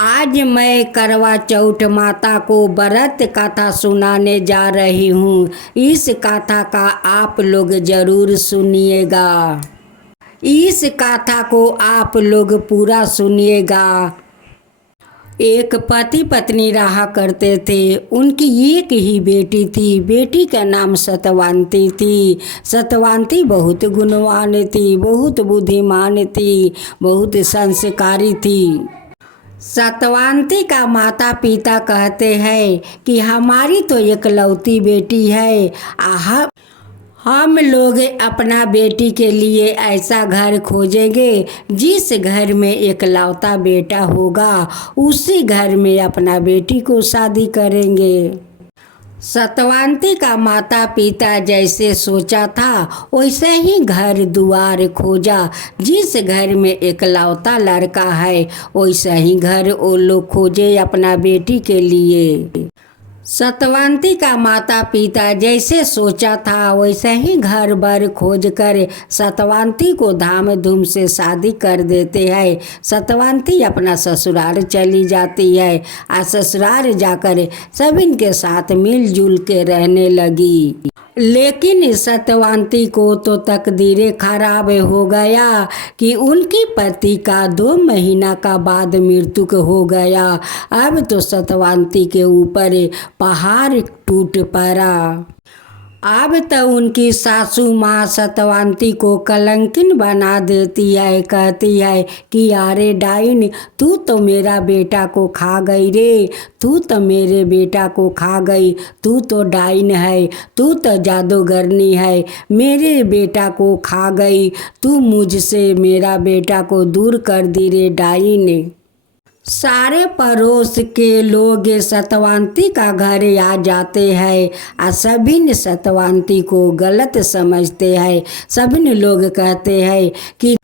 आज मैं करवा चौथ माता को व्रत कथा सुनाने जा रही हूँ। इस कथा का आप लोग जरूर सुनिएगा। इस कथा को आप लोग पूरा सुनिएगा। एक पति पत्नी रहा करते थे। उनकी एक ही बेटी थी। बेटी का नाम सत्यवानती थी। सत्यवानती बहुत गुणवान थी, बहुत बुद्धिमान थी, बहुत संस्कारी थी। सत्यवानती का माता पिता कहते हैं कि हमारी तो एकलौती बेटी है। हम लोग अपना बेटी के लिए ऐसा घर खोजेंगे जिस घर में एकलौता बेटा होगा, उसी घर में अपना बेटी को शादी करेंगे। सत्यवानती का माता पिता जैसे सोचा था वैसे ही घर दुआर खोजा। जिस घर में एकलौता लड़का है वैसा ही घर वो लोग खोजे अपना बेटी के लिए। सत्यवानती का माता पिता जैसे सोचा था वैसे ही घर बार खोज कर सत्यवानती को धाम धूम से शादी कर देते हैं। सत्यवानती अपना ससुराल चली जाती है और ससुराल जाकर सभी के साथ मिलजुल के रहने लगी। लेकिन सत्यवानती को तो तकदीरें खराब हो गया कि उनकी पति का 2 महीना का बाद मृत्यु हो गया। अब तो सत्यवानती के ऊपर पहाड़ टूट पड़ा। अब तो उनकी सासू माँ सत्यवानती को कलंकिन बना देती है। कहती है कि अरे डाइन, तू तो मेरा बेटा को खा गई रे, तू तो मेरे बेटा को खा गई, तू तो डाइन है, तू तो जादूगरनी है, मेरे बेटा को खा गई, तू मुझसे मेरा बेटा को दूर कर दी रे डाइन। सारे पड़ोस के लोग सत्यवानती का घर आ जाते हैं और सभी सत्यवानती को गलत समझते हैं। सभी लोग कहते हैं कि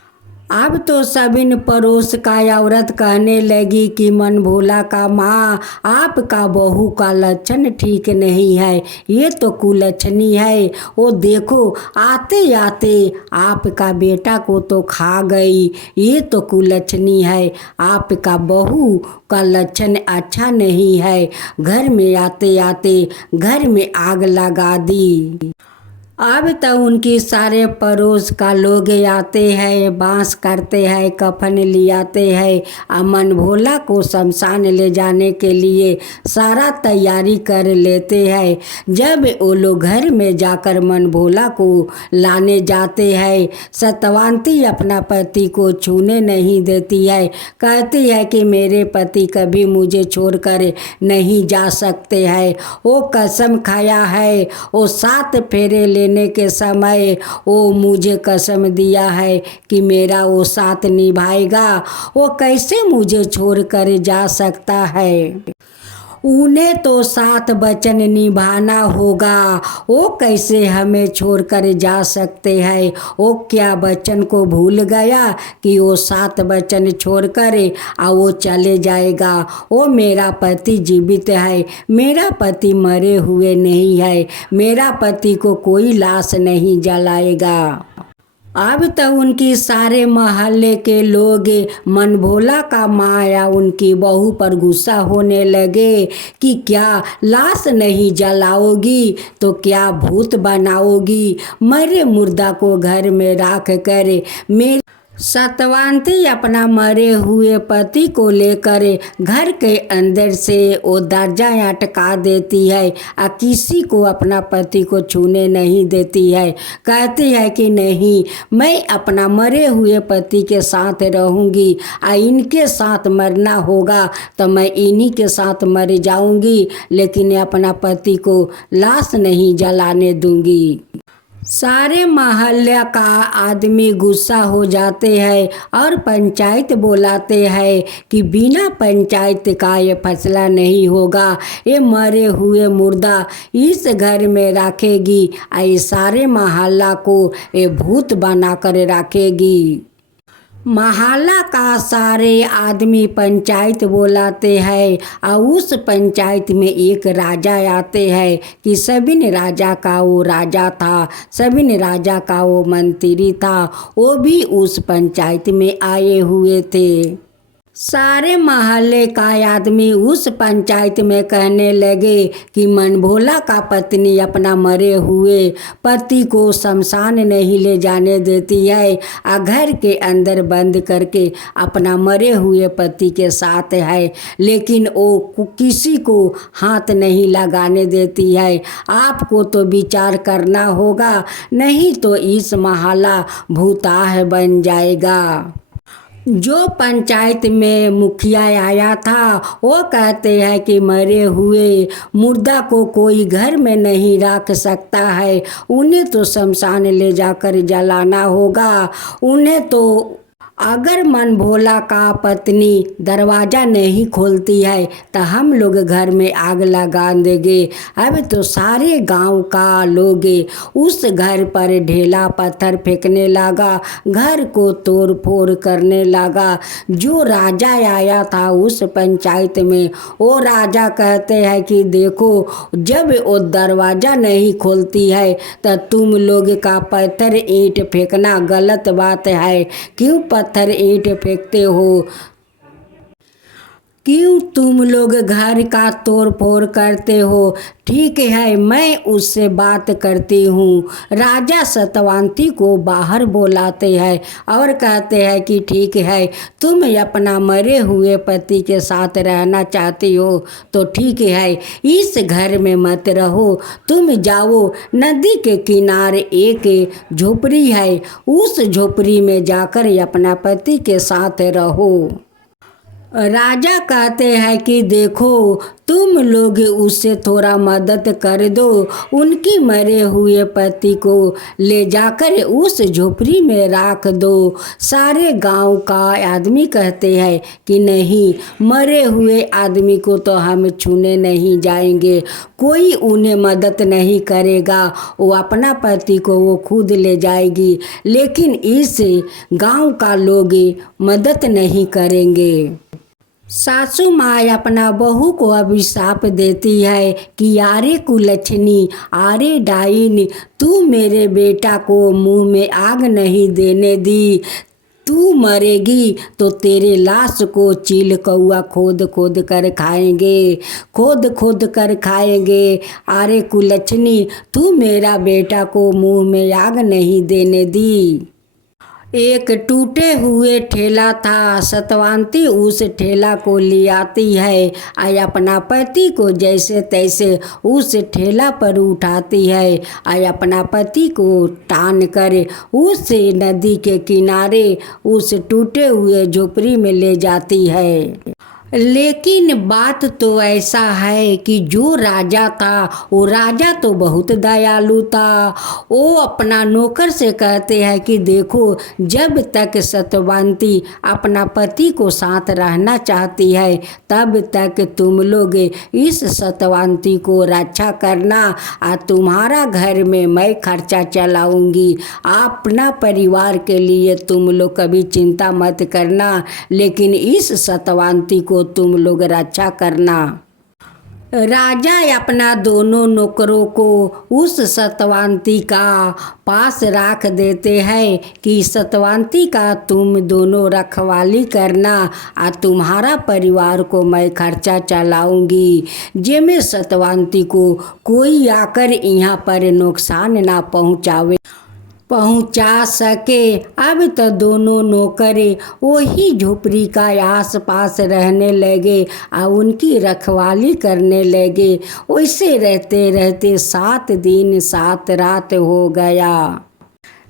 अब तो सभी पड़ोस का औरत कहने लगी कि मन भोला का माँ, आपका बहू का लक्षण ठीक नहीं है, ये तो कुलक्षणी है। वो देखो आते आते आपका बेटा को तो खा गई, ये तो कुलक्षणी है, आपका बहू का लक्षण अच्छा नहीं है। घर में आते आते घर में आग लगा दी। अब तो उनकी सारे पड़ोस का लोग आते हैं, बांस करते हैं, कफन ले आते हैं और मन भोला को शमशान ले जाने के लिए सारा तैयारी कर लेते हैं। जब वो लोग घर में जाकर मन भोला को लाने जाते हैं, सत्यवानती अपना पति को छूने नहीं देती है। कहती है कि मेरे पति कभी मुझे छोड़कर नहीं जा सकते हैं। वो कसम खाया है, वो 7 फेरे लेने के समय वो मुझे कसम दिया है कि मेरा वो साथ निभाएगा। वो कैसे मुझे छोड़कर जा सकता है? उन्हें तो 7 वचन निभाना होगा। वो कैसे हमें छोड़कर जा सकते हैं? वो क्या वचन को भूल गया कि वो 7 वचन छोड़कर वो चले जाएगा? वो मेरा पति जीवित है, मेरा पति मरे हुए नहीं है, मेरा पति को कोई लाश नहीं जलाएगा। अब तो उनकी सारे मोहल्ले के लोग मन भोला का माँ या उनकी बहू पर गुस्सा होने लगे कि क्या लाश नहीं जलाओगी तो क्या भूत बनाओगी? मरे मुर्दा को घर में रख कर मेरे सत्यवानती अपना मरे हुए पति को लेकर घर के अंदर से वो दरजा अटका देती है और किसी को अपना पति को छूने नहीं देती है। कहती है कि नहीं, मैं अपना मरे हुए पति के साथ रहूँगी और इनके साथ मरना होगा तो मैं इन्हीं के साथ मर जाऊँगी, लेकिन अपना पति को लाश नहीं जलाने दूँगी। सारे मोहल्ले का आदमी गुस्सा हो जाते हैं और पंचायत बुलाते हैं कि बिना पंचायत का ये फैसला नहीं होगा। ये मरे हुए मुर्दा इस घर में रखेगी, ये सारे मोहल्ला को ये भूत बनाकर रखेगी। मोहल्ला का सारे आदमी पंचायत बुलाते हैं और उस पंचायत में एक राजा आते हैं कि सभी राजा का वो राजा था, सभी राजा का वो मंत्री था, वो भी उस पंचायत में आए हुए थे। सारे मोहल्ले का आदमी उस पंचायत में कहने लगे कि मनभोला का पत्नी अपना मरे हुए पति को शमशान नहीं ले जाने देती है, घर के अंदर बंद करके अपना मरे हुए पति के साथ है, लेकिन वो किसी को हाथ नहीं लगाने देती है। आपको तो विचार करना होगा, नहीं तो इस मोहल्ला भूताह बन जाएगा। जो पंचायत में मुखिया आया था वो कहते हैं कि मरे हुए मुर्दा को कोई घर में नहीं रख सकता है, उन्हें तो शमशान ले जाकर जलाना होगा। उन्हें तो अगर मनभोला का पत्नी दरवाज़ा नहीं खोलती है तो हम लोग घर में आग लगा देंगे। अब तो सारे गांव का लोग उस घर पर ढेला पत्थर फेंकने लगा, घर को तोड़ फोड़ करने लगा। जो राजा आया था उस पंचायत में, वो राजा कहते हैं कि देखो, जब वो दरवाज़ा नहीं खोलती है तो तुम लोग का पत्थर ईंट फेंकना गलत बात है। क्यों पत्थर ईंट फेंकते हो? क्यों तुम लोग घर का तोड़ फोड़ करते हो? ठीक है, मैं उससे बात करती हूँ। राजा सतवंती को बाहर बुलाते हैं और कहते हैं कि ठीक है, तुम अपना मरे हुए पति के साथ रहना चाहती हो तो ठीक है, इस घर में मत रहो, तुम जाओ, नदी के किनारे एक झोपड़ी है, उस झोपड़ी में जाकर अपना पति के साथ रहो। राजा कहते हैं कि देखो, तुम लोग उससे थोड़ा मदद कर दो, उनकी मरे हुए पति को ले जाकर उस झोपड़ी में रख दो। सारे गांव का आदमी कहते हैं कि नहीं, मरे हुए आदमी को तो हम छूने नहीं जाएंगे, कोई उन्हें मदद नहीं करेगा, वो अपना पति को वो खुद ले जाएगी, लेकिन इस गांव का लोग मदद नहीं करेंगे। सासू माँ अपना बहू को अभिशाप देती है कि आरे कुलच्छनी, आरे डाइन, तू मेरे बेटा को मुंह में आग नहीं देने दी, तू मरेगी तो तेरे लाश को चील कौआ खोद खोद कर खाएंगे, खोद खोद कर खाएंगे। आरे कुलच्छनी, तू मेरा बेटा को मुंह में आग नहीं देने दी। एक टूटे हुए ठेला था, सतवंती उस ठेला को ले आती है और अपना पति को जैसे तैसे उस ठेला पर उठाती है और अपना पति को टान कर उस नदी के किनारे उस टूटे हुए झोपड़ी में ले जाती है। लेकिन बात तो ऐसा है कि जो राजा था वो राजा तो बहुत दयालु था। वो अपना नौकर से कहते हैं कि देखो, जब तक सतवंती अपना पति को साथ रहना चाहती है तब तक तुम लोग इस सतवंती को रक्षा करना, और तुम्हारा घर में मैं खर्चा चलाऊंगी, अपना परिवार के लिए तुम लोग कभी चिंता मत करना, लेकिन इस सतवंती को तुम लोग रक्षा करना। राजा अपना दोनों नौकरों को उस सतवंती का पास रख देते हैं कि सतवंती का तुम दोनों रखवाली करना, और तुम्हारा परिवार को मैं खर्चा चलाऊंगी, जिसमें सतवंती को कोई आकर यहाँ पर नुकसान ना पहुंचा सके। अब तो दोनों नौकरे वही झोपड़ी का आस पास रहने लगे और उनकी रखवाली करने लगे। वैसे रहते रहते 7 दिन 7 रात हो गया।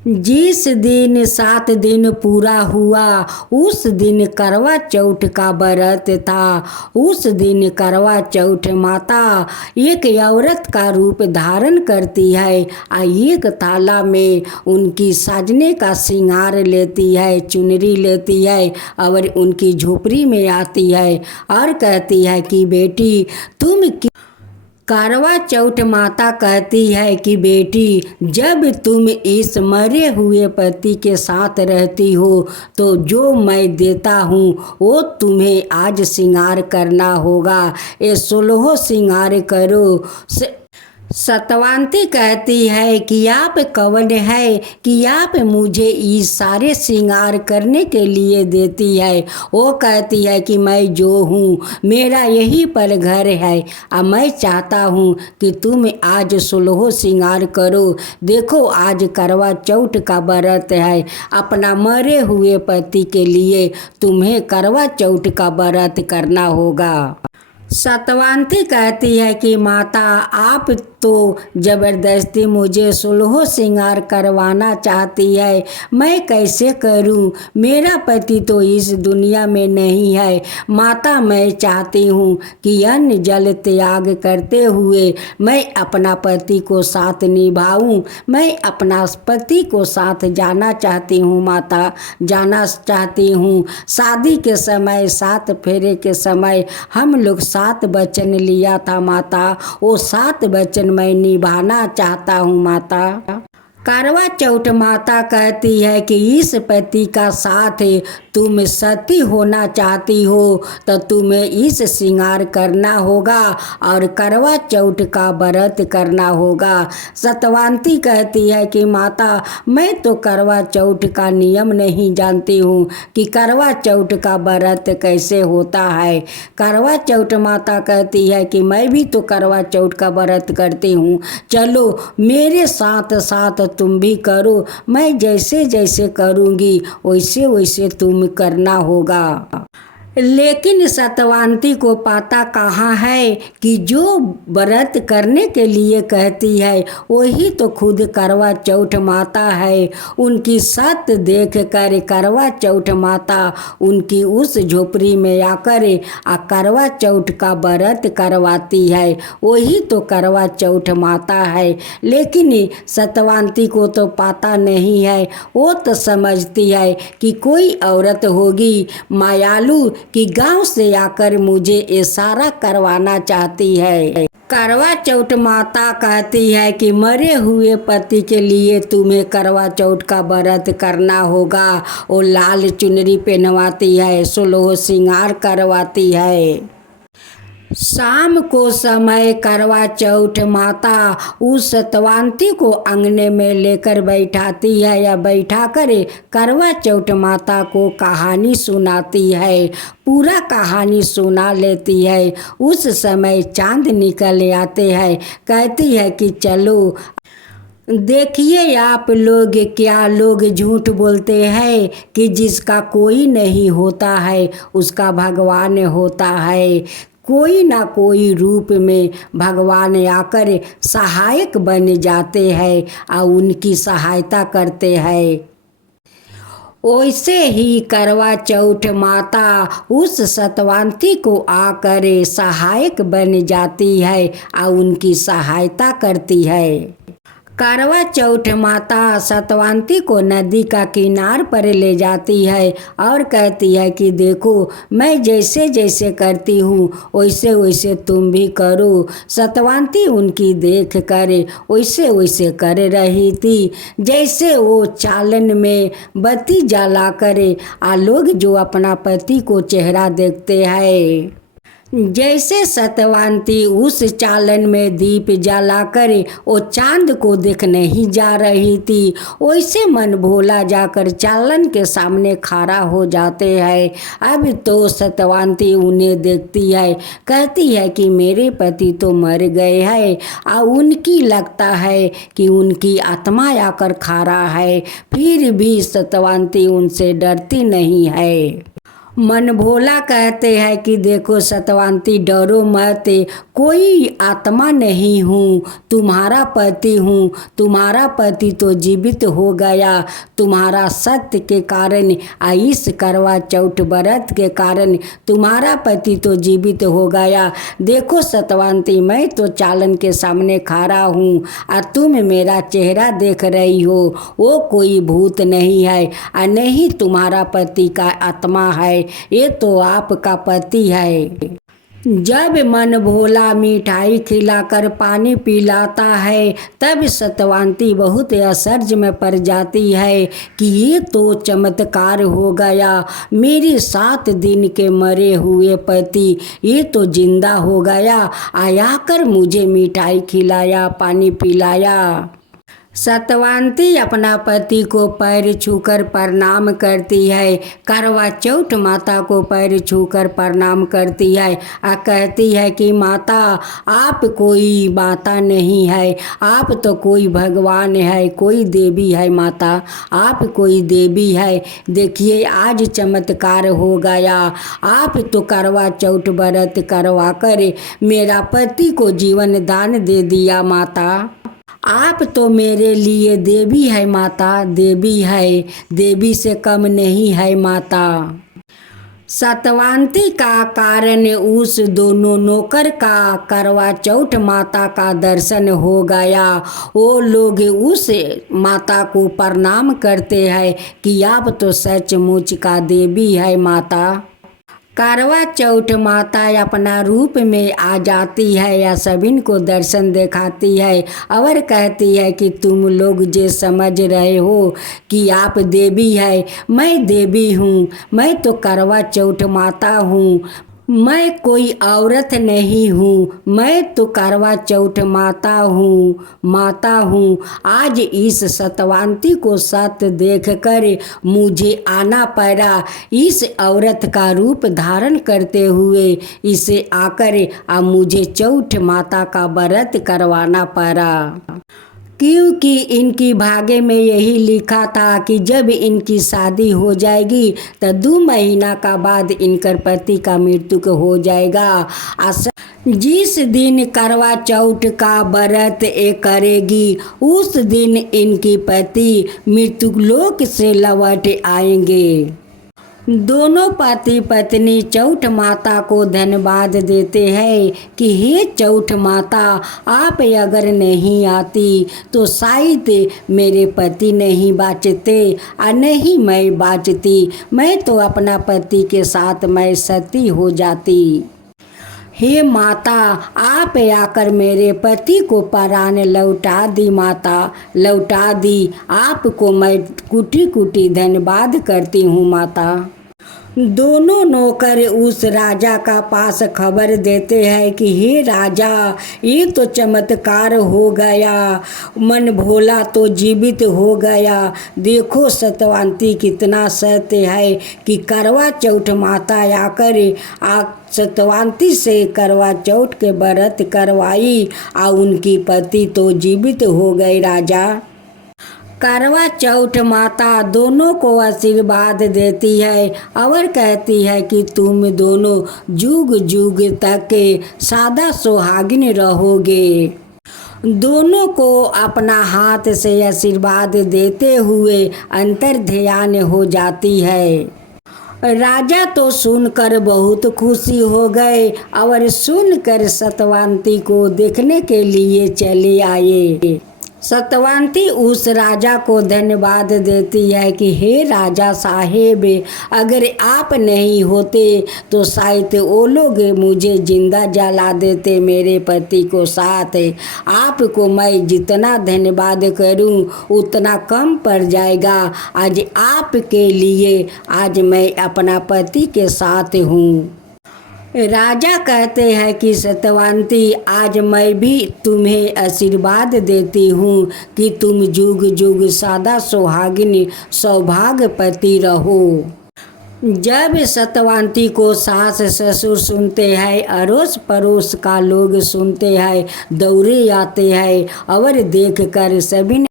जिस दिन 7 दिन पूरा हुआ उस दिन करवा चौथ का व्रत था। उस दिन करवा चौथ माता एक औरत का रूप धारण करती है और एक थाला में उनकी साजने का श्रृंगार लेती है, चुनरी लेती है और उनकी झोपड़ी में आती है और कहती है कि बेटी तुम करवा चौथ माता कहती है कि बेटी, जब तुम इस मरे हुए पति के साथ रहती हो तो जो मैं देता हूँ वो तुम्हें आज श्रृंगार करना होगा। ये 16 श्रृंगार करो। सतवांती कहती है कि आप कौन है कि आप मुझे इस सारे श्रृंगार करने के लिए देती है। वो कहती है कि मैं जो हूँ मेरा यही पर घर है और मैं चाहता हूँ कि तुम आज 16 श्रृंगार करो। देखो आज करवा चौथ का व्रत है, अपना मरे हुए पति के लिए तुम्हें करवा चौथ का व्रत करना होगा। सतवांती कहती है कि माता आप तो ज़बरदस्ती मुझे 16 श्रृंगार करवाना चाहती है, मैं कैसे करूं? मेरा पति तो इस दुनिया में नहीं है। माता मैं चाहती हूं कि अन्न जल त्याग करते हुए मैं अपना पति को साथ निभाऊं। मैं अपना पति को साथ जाना चाहती हूं माता, जाना चाहती हूं। शादी के समय 7 फेरे के समय हम लोग 7 वचन लिया था माता, वो 7 वचन मैं निभाना चाहता हूँ माता। करवा चौथ माता कहती है कि इस पति का साथ तुम सती होना चाहती हो तो तुम्हें इस श्रृंगार करना होगा और करवा चौथ का व्रत करना होगा। सतवांती कहती है कि माता मैं तो करवा चौथ का नियम नहीं जानती हूँ कि करवा चौथ का व्रत कैसे होता है। करवा चौथ माता कहती है कि मैं भी तो करवा चौथ का व्रत करती हूँ, चलो मेरे साथ साथ तुम भी करो। मैं जैसे जैसे करूँगी वैसे वैसे तुम करना होगा। लेकिन सतवांती को पता कहाँ है कि जो व्रत करने के लिए कहती है वही तो खुद करवा चौथ माता है। उनकी सत देख कर करवा चौथ माता उनकी उस झोपड़ी में आकर करवा चौथ का व्रत करवाती है, वही तो करवा चौथ माता है। लेकिन सतवांती को तो पता नहीं है, वो तो समझती है कि कोई औरत होगी मायालू कि गांव से आकर मुझे इशारा करवाना चाहती है। करवा चौथ माता कहती है कि मरे हुए पति के लिए तुम्हें करवा चौथ का व्रत करना होगा। वो लाल चुनरी पहनवाती है, 16 श्रृंगार करवाती है। शाम को समय करवा चौथ माता उस सतवांती को अंगने में लेकर बैठाती है या बैठा कर करवा चौथ माता को कहानी सुनाती है। पूरा कहानी सुना लेती है। उस समय चांद निकल आते हैं। कहती है कि चलो देखिए आप लोग क्या लोग झूठ बोलते हैं कि जिसका कोई नहीं होता है उसका भगवान होता है। कोई ना कोई रूप में भगवान आकर सहायक बन जाते हैं और उनकी सहायता करते हैं। वैसे ही करवा चौथ माता उस सतवांती को आकर सहायक बन जाती है और उनकी सहायता करती है। करवा चौथ माता सतवांती को नदी का किनार पर ले जाती है और कहती है कि देखो मैं जैसे जैसे करती हूँ वैसे वैसे तुम भी करो। सतवांती उनकी देख कर वैसे वैसे कर रही थी जैसे वो चालन में बत्ती जला कर लोग जो अपना पति को चेहरा देखते हैं। जैसे सतवांती उस चालन में दीप जलाकर वो चांद को देखने ही जा रही थी, वैसे मन भोला जाकर चालन के सामने खड़ा हो जाते हैं। अब तो सतवांती उन्हें देखती है, कहती है कि मेरे पति तो मर गए हैं और उनकी लगता है कि उनकी आत्मा आकर खड़ा है। फिर भी सतवांती उनसे डरती नहीं है। मन भोला कहते हैं कि देखो सतवांती डरो मत, कोई आत्मा नहीं हूँ, तुम्हारा पति हूँ। तुम्हारा पति तो जीवित हो गया, तुम्हारा सत्य के कारण इस करवा चौथ व्रत के कारण तुम्हारा पति तो जीवित हो गया। देखो सतवांती मैं तो चालन के सामने खड़ा हूँ और तुम मेरा चेहरा देख रही हो। वो कोई भूत नहीं है और नहीं तुम्हारा पति का आत्मा है, ये तो आपका पति है। जब मन भोला मिठाई खिलाकर पानी पिलाता है, तब सत्यवानती बहुत असर्ज में पड़ जाती है कि ये तो चमत्कार हो गया। मेरे 7 दिन के मरे हुए पति ये तो जिंदा हो गया, आया कर मुझे मिठाई खिलाया, पानी पिलाया। सत्यवानती अपना पति को पैर छूकर प्रणाम करती है। करवा चौथ माता को पैर छूकर प्रणाम करती है और कहती है कि माता, आप कोई माता नहीं है, आप तो कोई भगवान है, कोई देवी है माता, आप कोई देवी है। देखिए आज चमत्कार हो गया, आप तो करवा चौथ व्रत करवा कर मेरा पति को जीवन दान दे दिया माता। आप तो मेरे लिए देवी है माता, देवी है, देवी से कम नहीं है माता। सत्यवानती का कारण उस दोनों नौकर का करवा चौथ माता का दर्शन हो गया। वो लोग उस माता को प्रणाम करते हैं कि आप तो सचमुच का देवी है माता। करवा चौथ माता अपना रूप में आ जाती है या सभी को दर्शन दिखाती है और कहती है कि तुम लोग जो समझ रहे हो कि आप देवी है, मैं देवी हूँ, मैं तो करवा चौथ माता हूँ, मैं कोई औरत नहीं हूँ, मैं तो करवा चौथ माता हूँ। आज इस सत्यवानती को सत्य देखकर मुझे आना पड़ा, इस औरत का रूप धारण करते हुए इसे आकर मुझे चौथ माता का व्रत करवाना पड़ा। क्योंकि इनकी भाग्य में यही लिखा था कि जब इनकी शादी हो जाएगी तो 2 महीना का बाद इनकर पति का मृत्यु हो जाएगा। जिस दिन करवा चौथ का व्रत करेगी उस दिन इनकी पति मृत्यु लोक से लौट आएंगे। दोनों पति पत्नी चौथ माता को धन्यवाद देते हैं कि हे चौथ माता, आप अगर नहीं आती तो शायद मेरे पति नहीं बाँचते और नहीं मैं बाँचती, मैं तो अपना पति के साथ मैं सती हो जाती। हे माता, आप आकर मेरे पति को प्राण लौटा दी माता, लौटा दी। आपको मैं कुटी कुटी धन्यवाद करती हूँ माता। दोनों नौकर उस राजा का पास खबर देते हैं कि हे राजा, ये तो चमत्कार हो गया, मन भोला तो जीवित हो गया। देखो सत्यवानती कितना सत्य है कि करवा चौथ माता आकर सत्यवानती से करवा चौथ के व्रत करवाई और उनकी पति तो जीवित हो गए राजा। करवा चौथ माता दोनों को आशीर्वाद देती है और कहती है कि तुम दोनों जुग जुग तक सादा सुहागिन रहोगे। दोनों को अपना हाथ से आशीर्वाद देते हुए अंतर ध्यान हो जाती है। राजा तो सुनकर बहुत खुशी हो गए और सुनकर सत्यवानती को देखने के लिए चले आए। सत्यवानती उस राजा को धन्यवाद देती है कि हे राजा साहेब, अगर आप नहीं होते तो शायद वो लोग मुझे जिंदा जला देते मेरे पति को साथ। आपको मैं जितना धन्यवाद करूं उतना कम पड़ जाएगा। आज आपके लिए आज मैं अपना पति के साथ हूँ। राजा कहते हैं कि सत्यवानती, आज मैं भी तुम्हें आशीर्वाद देती हूँ कि तुम जुग जुग सादा सुहागिन सौभाग्यवती रहो। जब सत्यवानती को सास ससुर सुनते हैं, अड़ोस पड़ोस का लोग सुनते हैं, दौड़े आते हैं और देखकर सभी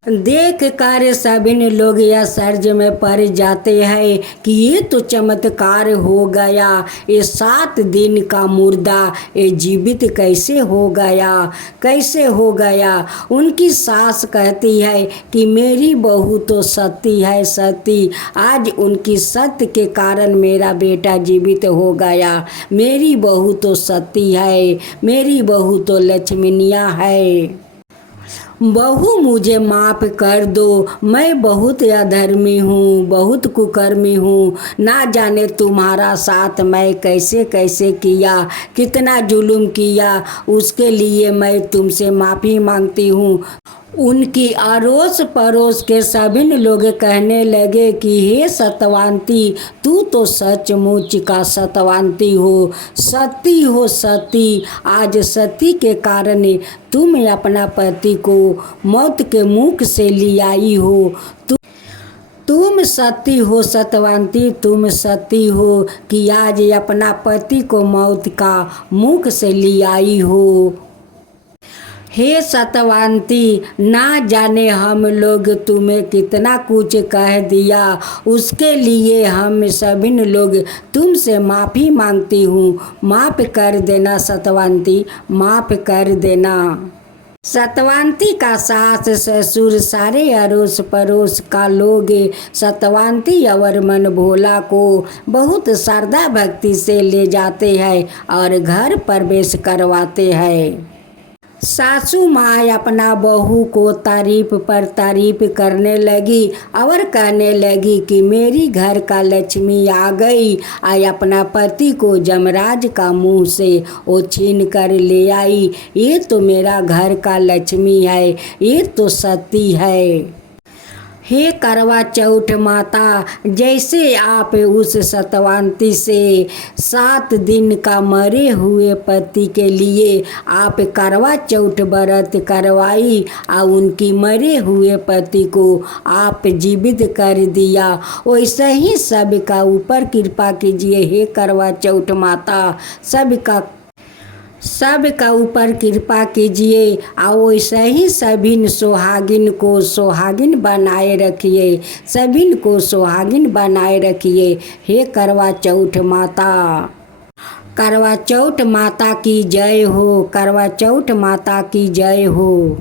लोग आश्चर्य में पड़ जाते हैं कि ये तो चमत्कार हो गया। ये 7 दिन का मुर्दा ये जीवित कैसे हो गया। उनकी सास कहती है कि मेरी बहू तो सती है, सती, आज उनकी सत्य के कारण मेरा बेटा जीवित हो गया। मेरी बहू तो सती है, मेरी बहू तो लक्ष्मीनिया है। बहू मुझे माफ़ कर दो, मैं बहुत अधर्मी हूँ, बहुत कुकर्मी हूँ। ना जाने तुम्हारा साथ मैं कैसे कैसे किया, कितना जुल्म किया, उसके लिए मैं तुमसे माफ़ी मांगती हूँ। उनकी अड़ोस पड़ोस के सभी लोग कहने लगे कि हे सत्यवानती, तू तो सचमुच का सत्यवानती हो, सती हो सती। आज सती के कारण तुम अपना पति को मौत के मुख से ले आई हो। तुम सती हो सत्यवानती, तुम सती हो कि आज अपना पति को मौत का मुख से ले आई हो। हे सत्यवानती, ना जाने हम लोग तुम्हें कितना कुछ कह दिया, उसके लिए हम सभी लोग तुमसे माफ़ी मांगती हूँ। माफ़ कर देना सत्यवानती, माफ़ कर देना। सत्यवानती का सास ससुर सारे अड़ोस पड़ोस का लोग सत्यवानती और मन भोला को बहुत श्रद्धा भक्ति से ले जाते हैं और घर प्रवेश करवाते हैं। सासू माँ अपना बहू को तारीफ पर तारीफ करने लगी और कहने लगी कि मेरी घर का लक्ष्मी आ गई। अपना पति को जमराज का मुंह से वो छीन कर ले आई। ये तो मेरा घर का लक्ष्मी है, ये तो सती है। हे करवा चौथ माता, जैसे आप उस सत्यवानती से 7 दिन का मरे हुए पति के लिए आप करवा चौथ व्रत करवाई और उनकी मरे हुए पति को आप जीवित कर दिया, वैसे ही सबका ऊपर कृपा कीजिए। हे करवा चौथ माता, सबका ऊपर कृपा कीजिए और वैसे ही सभी सुहागिन को सुहागिन बनाए रखिए, सभी को सुहागिन बनाए रखिए। हे करवा चौथ माता, करवा चौथ माता की जय हो, करवा चौथ माता की जय हो।